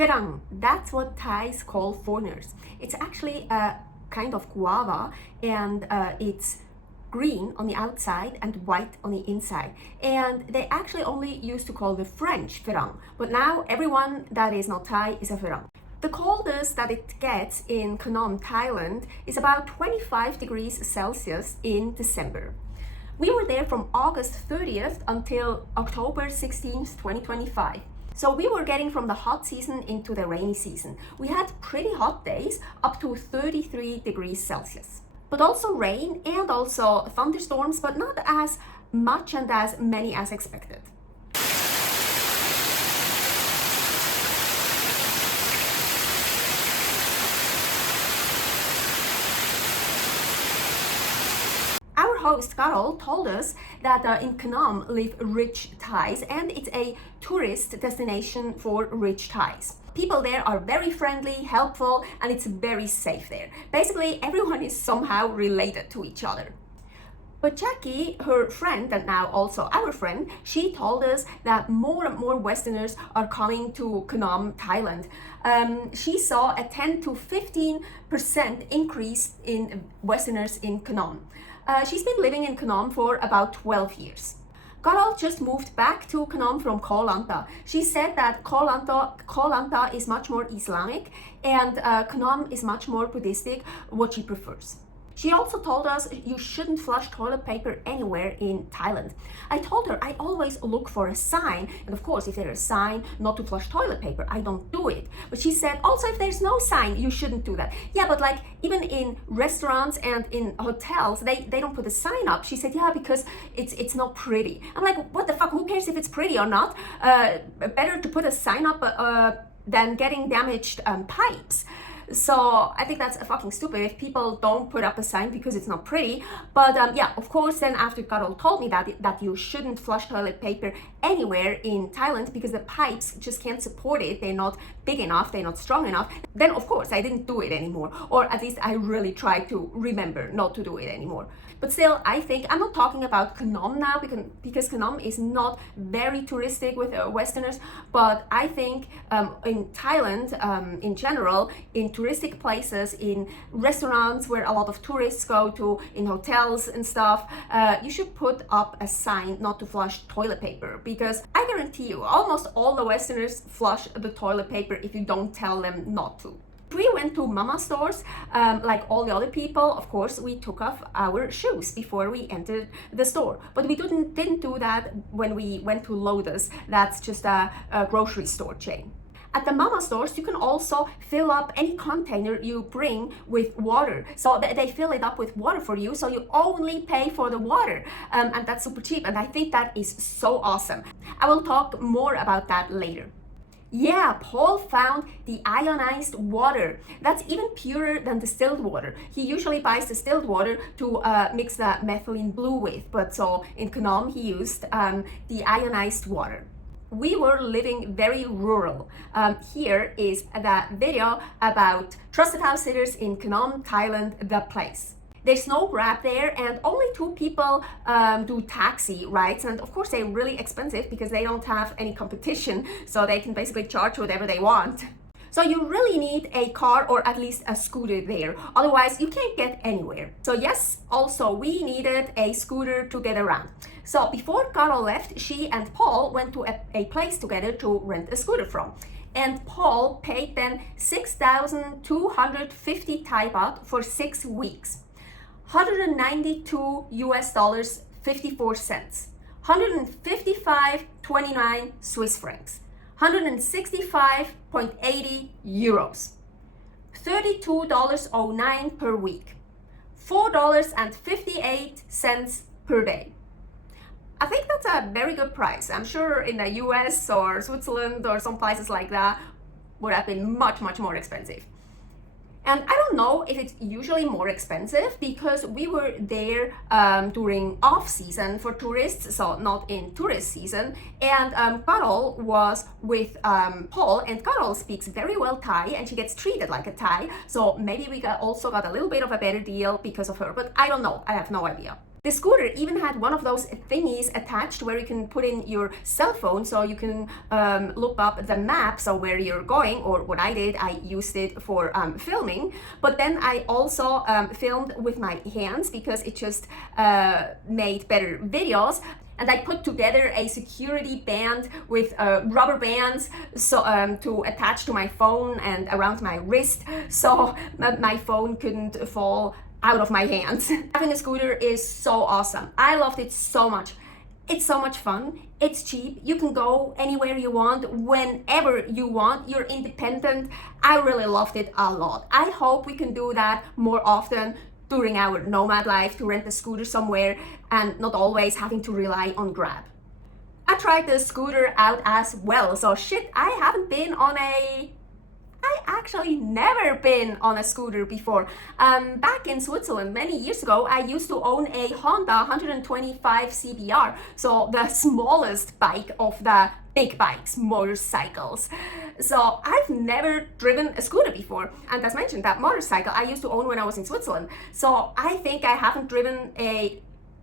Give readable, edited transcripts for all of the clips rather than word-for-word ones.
Ferang, that's what Thais call foreigners. It's actually a kind of guava, and it's green on the outside and white on the inside. And they actually only used to call the French Ferang, but now everyone that is not Thai is a Ferang. The coldest that it gets in Khanom, Thailand is about 25 degrees Celsius in December. We were there from August 30th until October 16th, 2025. So we were getting from the hot season into the rainy season. We had pretty hot days, up to 33 degrees Celsius. But also rain and also thunderstorms, but not as much and as many as expected. Our host Carol told us that in Khanom live rich Thais, and it's a tourist destination for rich Thais. People there are very friendly, helpful, and it's very safe there. Basically, everyone is somehow related to each other. But Jackie, her friend, and now also our friend, she told us that more and more Westerners are coming to Khanom, Thailand. She saw a 10 to 15% increase in Westerners in Khanom. She's been living in Khanom for about 12 years. Carol just moved back to Khanom from Koh Lanta. She said that Koh Lanta is much more Islamic and Khanom is much more Buddhistic, what she prefers. She also told us you shouldn't flush toilet paper anywhere in Thailand. I told her I always look for a sign, and of course if there's a sign not to flush toilet paper, I don't do it. But she said also if there's no sign, you shouldn't do that. Yeah, but like even in restaurants and in hotels, they don't put a sign up. She said, yeah, because it's not pretty. I'm like, what the fuck, who cares if it's pretty or not? Better to put a sign up than getting damaged pipes. So I think that's fucking stupid if people don't put up a sign because it's not pretty. But yeah, of course, then after Carol told me that you shouldn't flush toilet paper anywhere in Thailand because the pipes just can't support it, they're not big enough, they're not strong enough, then of course I didn't do it anymore, or at least I really tried to remember not to do it anymore. But still, I think I'm not talking about Khanom now because Khanom is not very touristic with Westerners, but I think in Thailand in general, in touristic places, in restaurants where a lot of tourists go to, in hotels and stuff, you should put up a sign not to flush toilet paper, because I guarantee you almost all the Westerners flush the toilet paper if you don't tell them not to. We went to mama stores, like all the other people. Of course, we took off our shoes before we entered the store. But we didn't do that when we went to Lotus. That's just a grocery store chain. At the mama stores, you can also fill up any container you bring with water. So they fill it up with water for you, so you only pay for the water. And that's super cheap, and I think that is so awesome. I will talk more about that later. Yeah, Paul found the ionized water. That's even purer than distilled water. He usually buys distilled water to mix the methylene blue with, but so in Khanom he used the ionized water. We were living very rural. Here is the video about trusted house sitters in Khanom, Thailand, the place. There's no Grab there, and only 2 people do taxi rides, and of course they're really expensive because they don't have any competition, so they can basically charge whatever they want. So you really need a car or at least a scooter there, otherwise you can't get anywhere. So yes, also we needed a scooter to get around. So before Carol left, she and Paul went to a place together to rent a scooter from. And Paul paid them 6,250 Thai baht for 6 weeks. $192 US 54 cents, 155.29 Swiss francs, 165.80 euros, $32.09 per week, $4.58 per day. I think that's a very good price. I'm sure in the US or Switzerland or some places like that would have been much more expensive. And I don't know if it's usually more expensive because we were there during off season for tourists, so not in tourist season. And Carol was with Paul, and Carol speaks very well Thai and she gets treated like a Thai. So maybe we also got a little bit of a better deal because of her, but I don't know. I have no idea. The scooter even had one of those thingies attached where you can put in your cell phone so you can look up the maps of where you're going, or what I did, I used it for filming. But then I also filmed with my hands because it just made better videos. And I put together a security band with rubber bands so to attach to my phone and around my wrist, so my phone couldn't fall out of my hands. Having a scooter is so awesome. I loved it so much. It's so much fun. It's cheap. You can go anywhere you want, whenever you want. You're independent. I really loved it a lot. I hope we can do that more often during our nomad life, to rent a scooter somewhere and not always having to rely on Grab. I tried the scooter out as well. So shit, I actually never been on a scooter before. Back in Switzerland many years ago, I used to own a Honda 125 CBR, so the smallest bike of the big bikes, motorcycles. So I've never driven a scooter before, and as mentioned, that motorcycle I used to own when I was in Switzerland. So I think I haven't driven a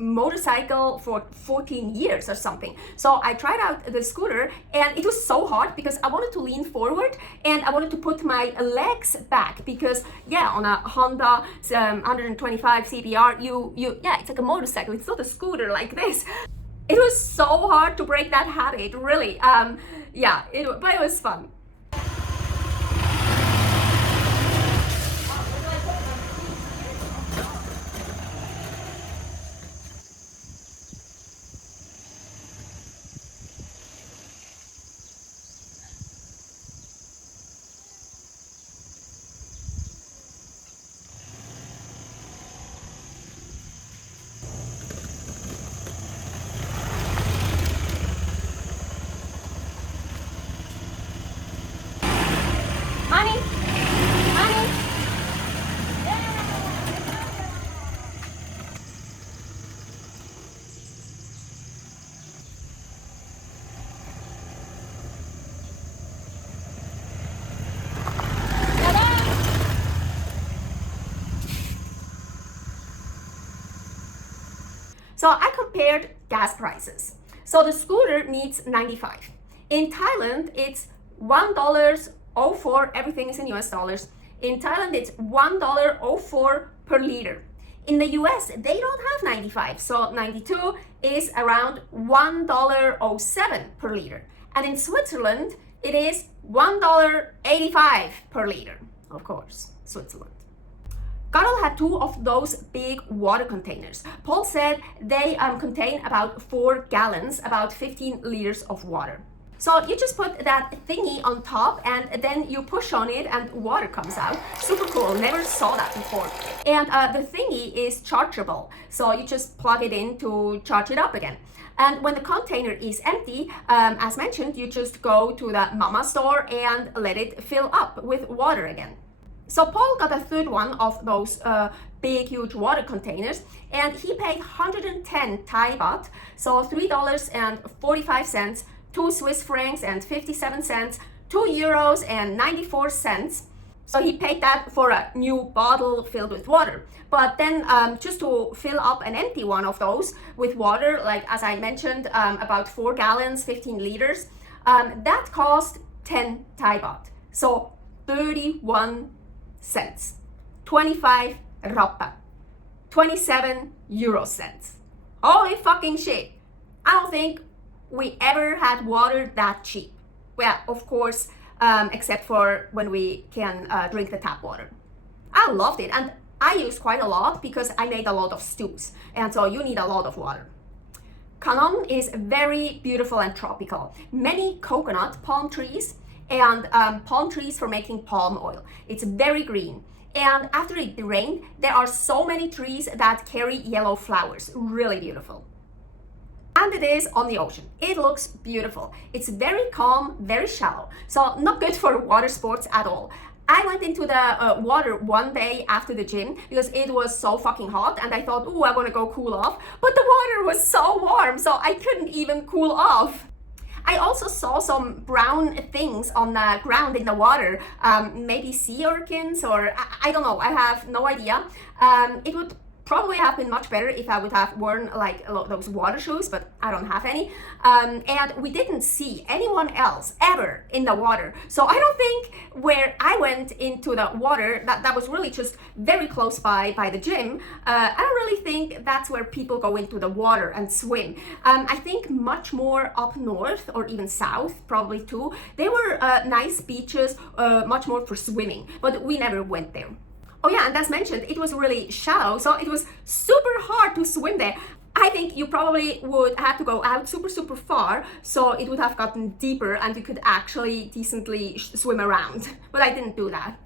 motorcycle for 14 years or something. So I tried out the scooter, and it was so hard because I wanted to lean forward and I wanted to put my legs back, because yeah, on a Honda 125 CBR, it's like a motorcycle, it's not a scooter like this. It was so hard to break that habit, really. But it was fun. So I compared gas prices. So the scooter needs 95. In Thailand, it's $1.04, everything is in US dollars. In Thailand, it's $1.04 per liter. In the US, they don't have 95, so 92 is around $1.07 per liter. And in Switzerland, it is $1.85 per liter. Of course, Switzerland. Carol had two of those big water containers. Paul said they contain about 4 gallons, about 15 liters of water. So you just put that thingy on top and then you push on it and water comes out. Super cool, never saw that before. And the thingy is chargeable. So you just plug it in to charge it up again. And when the container is empty, as mentioned, you just go to the mama store and let it fill up with water again. So Paul got a third one of those big, huge water containers, and he paid 110 Thai baht, so $3.45, 2 Swiss francs and 57 cents, 2 euros and 94 cents. So he paid that for a new bottle filled with water. But then just to fill up an empty one of those with water, like as I mentioned, about 4 gallons, 15 liters, that cost 10 Thai baht. So 31 cents, 25 rappa, 27 euro cents. Holy fucking shit. I don't think we ever had water that cheap. Well, of course, except for when we can drink the tap water. I loved it, and I used quite a lot because I made a lot of stews, and so you need a lot of water. Khanom is very beautiful and tropical. Many coconut palm trees and palm trees for making palm oil. It's very green. And after it rained, there are so many trees that carry yellow flowers. Really beautiful. And it is on the ocean. It looks beautiful. It's very calm, very shallow. So not good for water sports at all. I went into the water one day after the gym because it was so fucking hot and I thought, ooh, I want to go cool off. But the water was so warm, so I couldn't even cool off. I also saw some brown things on the ground in the water, maybe sea urchins or I don't know, I have no idea. It would probably have been much better if I would have worn like those water shoes, but I don't have any. And we didn't see anyone else ever in the water. So I don't think where I went into the water, that was really just very close by the gym. I don't really think that's where people go into the water and swim. I think much more up north or even south, probably too. They were nice beaches, much more for swimming, but we never went there. Oh yeah, and as mentioned, it was really shallow, so it was super hard to swim there. I think you probably would have to go out super far, so it would have gotten deeper and you could actually decently swim around. But I didn't do that.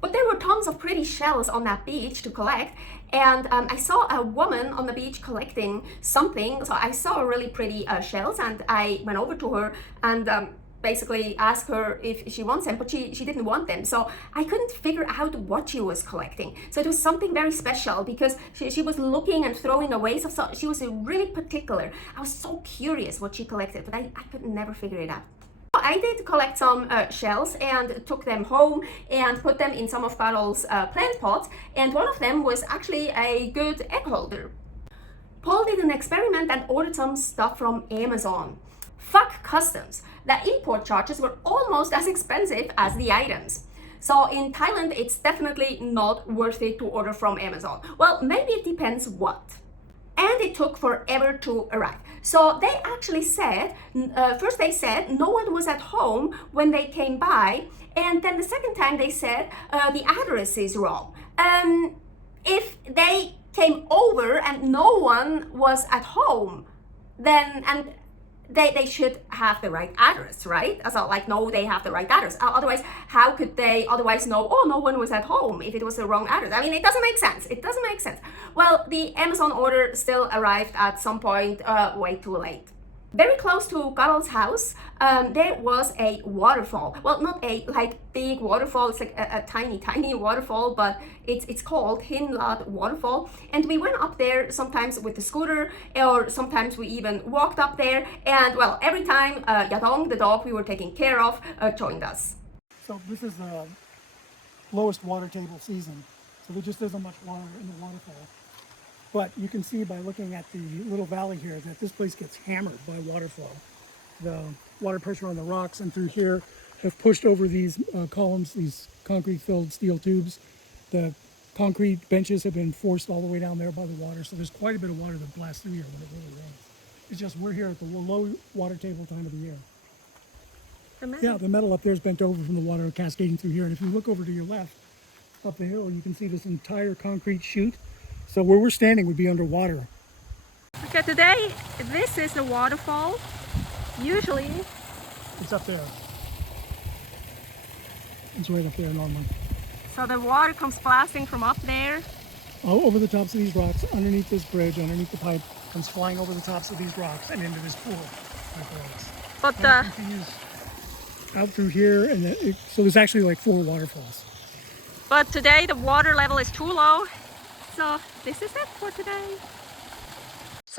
But there were tons of pretty shells on that beach to collect, and I saw a woman on the beach collecting something. So I saw really pretty shells, and I went over to her and basically asked her if she wants them, but she didn't want them. So I couldn't figure out what she was collecting. So it was something very special because she was looking and throwing away stuff. So she was really particular. I was so curious what she collected, but I could never figure it out. I did collect some shells and took them home and put them in some of Carol's plant pots, and one of them was actually a good egg holder. Paul did an experiment and ordered some stuff from Amazon. Fuck customs. The import charges were almost as expensive as the items. So in Thailand, it's definitely not worth it to order from Amazon. Well, maybe it depends what. And it took forever to arrive. So they actually said, first they said no one was at home when they came by, and then the second time they said the address is wrong. If they came over and no one was at home, then they should have the right address, right? So like, no, they have the right address. Otherwise, how could they otherwise know, oh, no one was at home if it was the wrong address? I mean, it doesn't make sense. It doesn't make sense. Well, the Amazon order still arrived at some point way too late. Very close to Carol's house, there was a waterfall. Well, not a like big waterfall, it's like a tiny waterfall, but it's called Hinlad Waterfall. And we went up there sometimes with the scooter, or sometimes we even walked up there. And well, every time Yadong, the dog we were taking care of, joined us. So this is the lowest water table season, so there just isn't much water in the waterfall. But you can see by looking at the little valley here that this place gets hammered by water flow. The water pressure on the rocks and through here have pushed over these columns, these concrete-filled steel tubes. The concrete benches have been forced all the way down there by the water, so there's quite a bit of water that blasts through here when it really rains. It's just we're here at the low water table time of the year. Yeah, the metal up there is bent over from the water cascading through here. And if you look over to your left, up the hill, you can see this entire concrete chute. So where we're standing would be underwater. Okay, today this is the waterfall. Usually it's up there. It's right up there normally. So the water comes blasting from up there. All over the tops of these rocks, underneath this bridge, underneath the pipe, comes flying over the tops of these rocks and into this pool. But it continues out through here, and so there's actually like 4 waterfalls. But today the water level is too low. So this is it for today.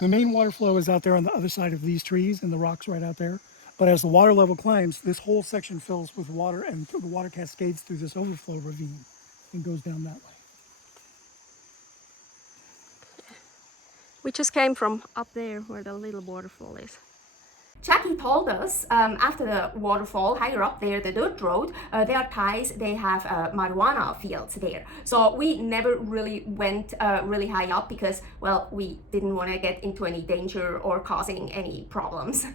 The main water flow is out there on the other side of these trees and the rocks right out there. But as the water level climbs, this whole section fills with water, and the water cascades through this overflow ravine and goes down that way. We just came from up there where the little waterfall is. Jackie told us after the waterfall, higher up there, the dirt road, there are Thais, they have marijuana fields there. So we never really went really high up because, well, we didn't want to get into any danger or causing any problems.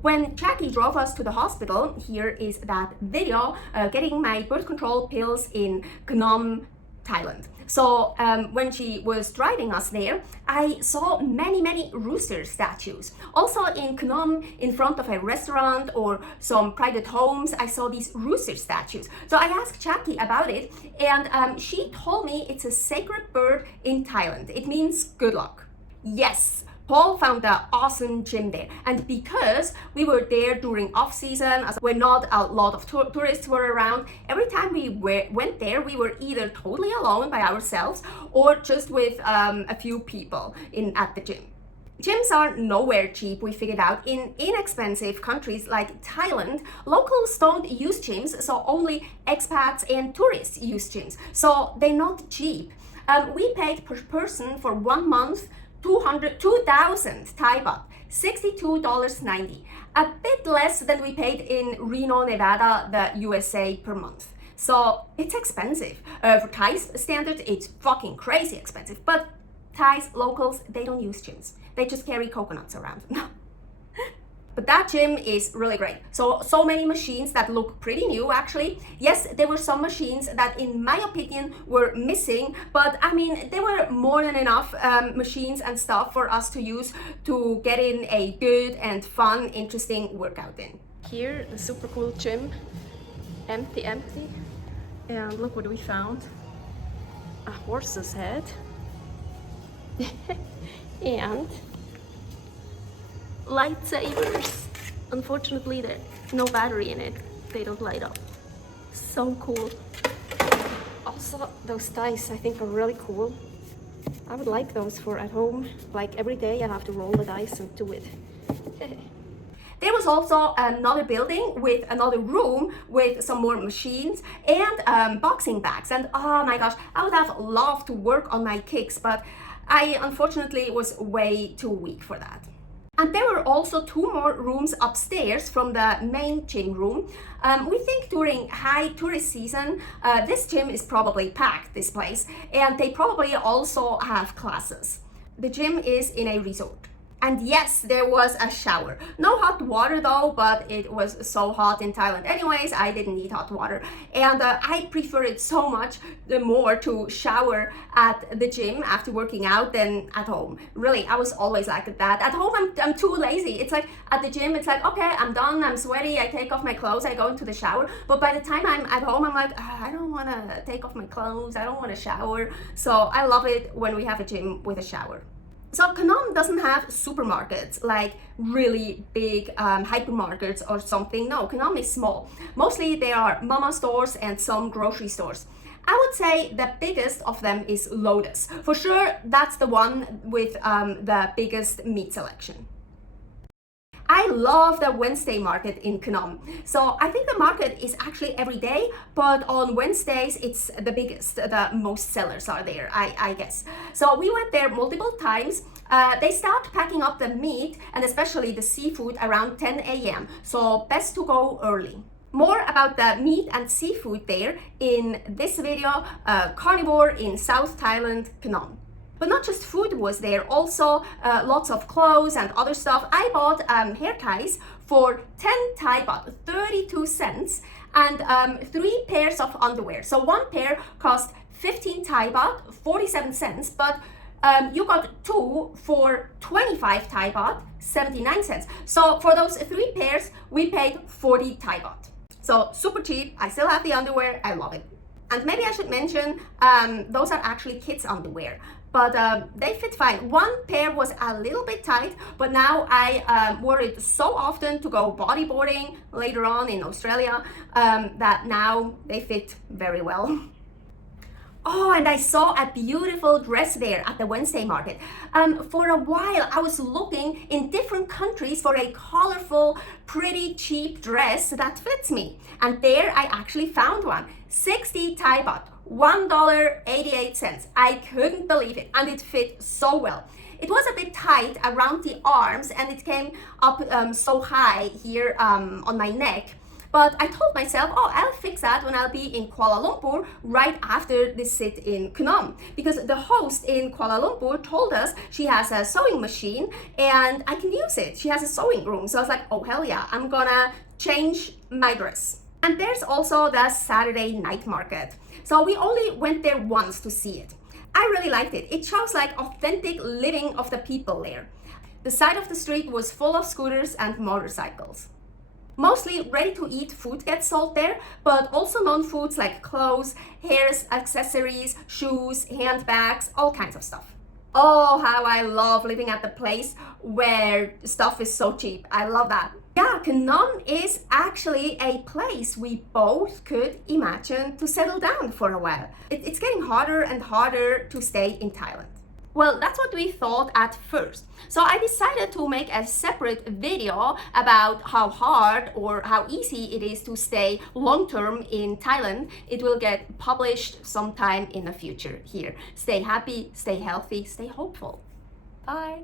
When Jackie drove us to the hospital, here is that video getting my birth control pills in Khanom, Thailand. So when she was driving us there, I saw many rooster statues. Also in Khanom, in front of a restaurant or some private homes, I saw these rooster statues. So I asked Jackie about it, and she told me it's a sacred bird in Thailand. It means good luck. Yes. Paul found an awesome gym there, and because we were there during off-season, as where not a lot of tourists were around, every time we went there, we were either totally alone by ourselves or just with a few people at the gym. Gyms are nowhere cheap, we figured out. In inexpensive countries like Thailand, locals don't use gyms, so only expats and tourists use gyms. So they're not cheap. We paid per person for 1 month 2,000 Thai baht, $62.90, a bit less than we paid in Reno, Nevada, the USA per month. So it's expensive. For Thai standards, it's fucking crazy expensive. But Thais, locals, they don't use gyms. They just carry coconuts around. But that gym is really great. So many machines that look pretty new actually. Yes, there were some machines that in my opinion were missing, but I mean, there were more than enough machines and stuff for us to use to get in a good and fun, interesting workout in. Here, the super cool gym, empty. And look what we found. A horse's head. And lightsabers. Unfortunately, there's no battery in it. They don't light up. So cool. Also, those dice I think are really cool. I would like those for at home. Like every day I have to roll the dice and do it. There was also another building with another room with some more machines and boxing bags. And oh my gosh, I would have loved to work on my kicks, but I unfortunately was way too weak for that. And there were also 2 more rooms upstairs from the main gym room. We think during high tourist season, this gym is probably packed, this place, and they probably also have classes. The gym is in a resort. And yes, there was a shower. No hot water though, but it was so hot in Thailand anyways, I didn't need hot water. And I prefer it so much more to shower at the gym after working out than at home. Really, I was always like that. At home, I'm too lazy. It's like at the gym, it's like, okay, I'm done, I'm sweaty, I take off my clothes, I go into the shower. But by the time I'm at home, I'm like, I don't want to take off my clothes, I don't want to shower. So I love it when we have a gym with a shower. So Khanom doesn't have supermarkets, like really big hypermarkets or something. No, Khanom is small. Mostly there are mama stores and some grocery stores. I would say the biggest of them is Lotus. For sure, that's the one with the biggest meat selection. I love the Wednesday market in Khanom. So I think the market is actually every day, but on Wednesdays it's the biggest, the most sellers are there, I guess. So we went there multiple times. They start packing up the meat and especially the seafood around 10 a.m. So best to go early. More about the meat and seafood there in this video, Carnivore in South Thailand, Khanom. But not just food was there, also lots of clothes and other stuff. I bought hair ties for 10 Thai baht, 32 cents, and 3 pairs of underwear. So one pair cost 15 Thai baht, 47 cents, but you got 2 for 25 Thai baht, 79 cents. So for those 3 pairs, we paid 40 Thai baht. So super cheap. I still have the underwear. I love it. And maybe I should mention, those are actually kids' underwear. But they fit fine. One pair was a little bit tight, but now I wore it so often to go bodyboarding later on in Australia that now they fit very well. Oh, and I saw a beautiful dress there at the Wednesday market. For a while, I was looking in different countries for a colorful, pretty cheap dress that fits me. And there I actually found one. 60 Thai baht, $1.88. I couldn't believe it, and it fit so well. It was a bit tight around the arms, and it came up so high here on my neck. But I told myself, oh, I'll fix that when I'll be in Kuala Lumpur right after this sit in Khanom. Because the host in Kuala Lumpur told us she has a sewing machine and I can use it. She has a sewing room. So I was like, oh, hell yeah, I'm gonna change my dress. And there's also the Saturday night market. So we only went there once to see it. I really liked it. It shows like authentic living of the people there. The side of the street was full of scooters and motorcycles. Mostly ready-to-eat food gets sold there, but also non-foods like clothes, hairs, accessories, shoes, handbags, all kinds of stuff. Oh, how I love living at the place where stuff is so cheap. I love that. Yeah, Khanom is actually a place we both could imagine to settle down for a while. It's getting harder and harder to stay in Thailand. Well, that's what we thought at first. So I decided to make a separate video about how hard or how easy it is to stay long-term in Thailand. It will get published sometime in the future here. Stay happy, stay healthy, stay hopeful. Bye.